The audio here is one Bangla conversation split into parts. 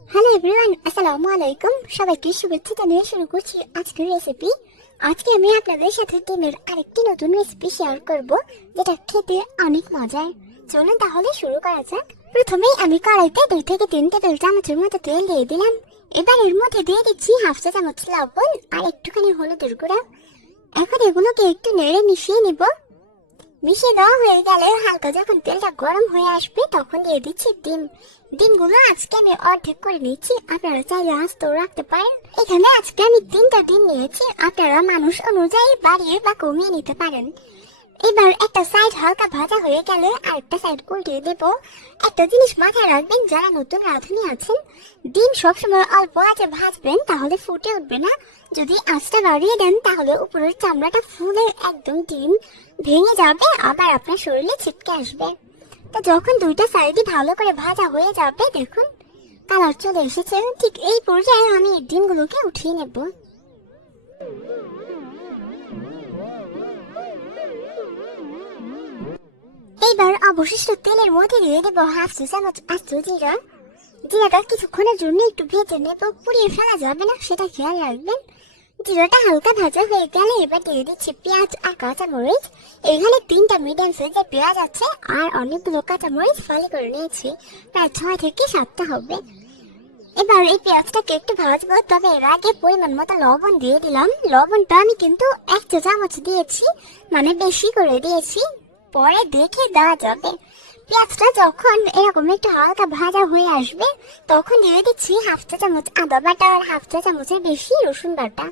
হ্যালো এভরিওয়ান, আসসালামু আলাইকুম। সবাইকে শুভেচ্ছা জানিয়ে শুরু করছি আজকের রেসিপি। আজকে আমি আপনাদের সাথে ডিমের আরেকটি নতুন রেসিপি শেয়ার করব, যেটা খেতে অনেক মজার। চলুন তাহলে শুরু করা যাক। প্রথমেই আমি কড়াইতে 2 থেকে 3 টেবিল চামচের মতো তেল দিয়ে দিলাম। এবার এর মধ্যে দিয়ে দিচ্ছি হাফ চা চামচ লবণ আর একটুখানি হলুদের গুঁড়া। এখন এগুলোকে একটু নেড়ে মিশিয়ে নিব। মিশিয়ে দেওয়া হয়ে গেলে হালকা যখন তেলটা গরম হয়ে আসবে তখন দিয়ে দিচ্ছি ডিমগুলো আজকে আমি অর্ধেক করে নিচ্ছি। আপনারা চাইলে আস্তেও রাখতে পারেন। এখানে আজকে আমি 3টা ডিম নিয়েছি, আপনারা মানুষ অনুযায়ী বাড়িয়ে বা কমিয়ে নিতে পারেন। এবার একটা সাইড হালকা ভাজা হয়ে গেলে আরেকটা সাইড উল্টিয়ে দেব। একটা জিনিস মাথায় রাখবেন, যারা নতুন রাঁধুনি আছেন, ডিম সবসময় অল্প আঁচে ভাজবেন, তাহলে ফুটে উঠবে না। যদি আঁচটা বাড়িয়ে দেন তাহলে উপরের চামড়াটা ফুলে একদম ডিম ভেঙে যাবে, আবার আপনার শরীরে ছিটকে আসবে। তো যখন দুইটা সাইডই ভালো করে ভাজা হয়ে যাবে, দেখুন কালার চলে এসেছে, ঠিক এই পর্যায়ে আমি ডিমগুলোকে উঠিয়ে নেব। এইবার অবশিষ্ট তেলের মধ্যে দিয়ে দেবো হাফ চা চামচ আস্ত জিরা। জিরাটা কিছুক্ষণের জন্য একটু ভেজে নেব, পুড়িয়ে ফেলা যাবে না, সেটা খেয়াল রাখবেন। জিরাটা হালকা ভাজা হয়ে গেলে এবার দিয়ে দিচ্ছি পেঁয়াজ আর কাঁচামরিচ। এখানে 3টা মিডিয়াম সাইজের পেঁয়াজ আছে আর অনেকগুলো কাঁচামরিচ ফালি করে নিয়েছি, প্রায় 6 থেকে 7টা হবে। এবার এই পেঁয়াজটাকে একটু ভাজবো, তবে এর আগে পরিমাণ মতো লবণ দিয়ে দিলাম। লবণটা আমি কিন্তু 1 চা চামচ দিয়েছি, মানে বেশি করে দিয়েছি, পরে দেখে দেওয়া যাবে। পেঁয়াজটা যখন এরকম একটু হালকা ভাজা হয়ে আসবে তখন দিয়ে দিচ্ছি হাফ চা চামচ আদা বাটা আর হাফ চা চামচের বেশি রসুন বাটা।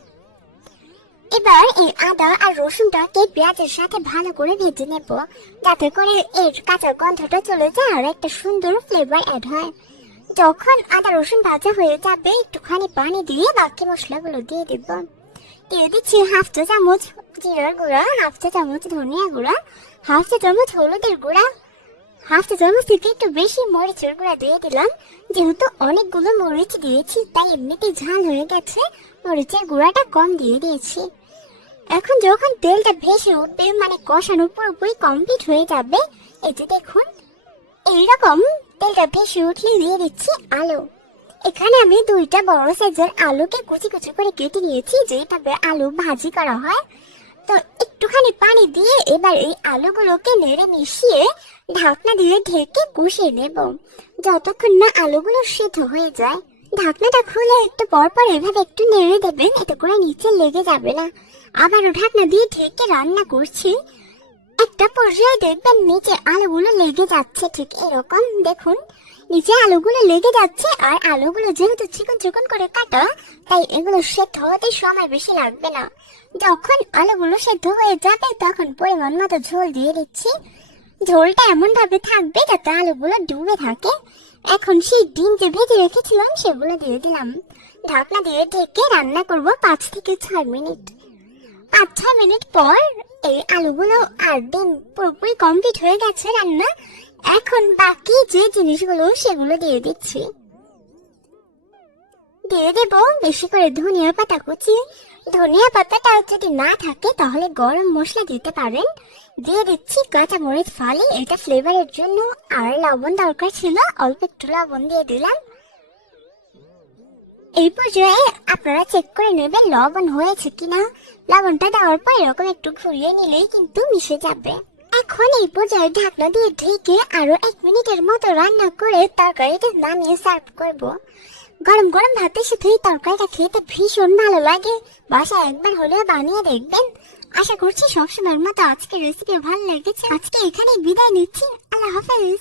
এবার এই আদা আর রসুনটাকে পেঁয়াজের সাথে ভালো করে ভেজে নেব, যাতে করে এর কাঁচা গন্ধটা চলে যায় আর একটা সুন্দর ফ্লেভার অ্যাড হয়। যখন আদা রসুন ভাজা হয়ে যাবে একটুখানি পানি দিয়ে বাকি মশলাগুলো দিয়ে দেব। দিয়ে দিচ্ছি হাফ চা চামচ জিরার গুঁড়া, হাফ চা চামচ ধনিয়া গুঁড়া, হাফ চা চামচ হলুদের গুঁড়া, হাফ চা চামচ থেকে একটু বেশি মরিচের গুঁড়া দিয়ে দিলাম। যেহেতু অনেকগুলো মরিচ দিয়েছি তাই এমনিতেই ঝাল হয়ে গেছে, মরিচের গুঁড়াটা কম দিয়ে দিয়েছি। এখন যখন তেলটা ভেসে উঠবে, মানে কষানো পুরোপুরি কমপ্লিট হয়ে যাবে, এই যে দেখুন এইরকম তেলটা ভেসে উঠলে দিয়ে দিচ্ছি আলু। এখানে আমি 2টা বড় সাইজের আলুকে কুচি কুচি করে কেটে নিয়েছি, যেভাবে আলু ভাজি করা হয়। তো একটুখানি পানি দিয়ে এবার এই আলুগুলোকে নেড়ে মিশিয়ে ঢাকনা দিয়ে ঢেকে কষিয়ে নেব, যতক্ষণ না আলুগুলো সিদ্ধ হয়ে যায়। ঢাকনাটা খুলে একটু পর পর এভাবে একটু নেড়ে দেবেন, এতে করে নিচে লেগে যাবে না। আবারও ঢাকনা দিয়ে ঢেকে রান্না করছি। একটা পর্যায়ে দেখবেন নিচে আলুগুলো লেগে যাচ্ছে, ঠিক এরকম দেখুন নিচে আলুগুলো লেগে যাচ্ছে। আর আলুগুলো যেহেতু চিকন চিকন করে কাটা, তাই এগুলো সেদ্ধ হতে সময় বেশি লাগবে না। যখন আলুগুলো সেদ্ধ হয়ে যাবে তখন পরিমাণ মতো ঝোল দিয়ে দিচ্ছি। ঝোলটা এমন ভাবে থাকবে যাতে আলুগুলো ডুবে থাকে। এখন সেই ডিম যে ভেজে রেখেছিলাম সেগুলো দিয়ে দিলাম। ঢাকনা দিয়ে ঢেকে রান্না করব 5 থেকে 6 মিনিট। 5-6 মিনিট পর এই আলুগুলো আর ডিম পুরোপুরি কমপ্লিট হয়ে গেছে রান্না। এখন বাকি যে জিনিসগুলো সেগুলো দিয়ে দিচ্ছি। দিয়ে দেব বেশি করে ধনিয়া পাতা কুচি। ধনিয়া পাতাটা যদি না থাকে তাহলে গরম মশলা দিতে পারেন। দিয়ে দিচ্ছি কাঁচা মরিচ ফালি, এটা ফ্লেভারের জন্য। আর লবণ দরকার ছিল, অল্প একটু লবণ দিয়ে দিলাম। এই পর্যায়ে আপনারা চেক করে নেবেন লবণ হয়েছে কিনা। লবণটা দেওয়ার পর এরকম একটু ঘুরিয়ে নিলেই কিন্তু মিশে যাবে। এখন এই পর্যায়ে ঢাকনা দিয়ে ঢেকে আরো 1 মিনিটের মতো রান্না করে তরকারিটা নামিয়ে সার্ভ করব। গরম গরম ভাতের সাথে এই তরকারিটা খেতে ভীষণ ভালো লাগে, বাসায় একবার হলেও বানিয়ে দেখবেন। আশা করছি সবসময়ের মতো আজকের রেসিপি ভালো লেগেছে। আজকে এখানেই বিদায় নিচ্ছি, আল্লাহ হাফেজ।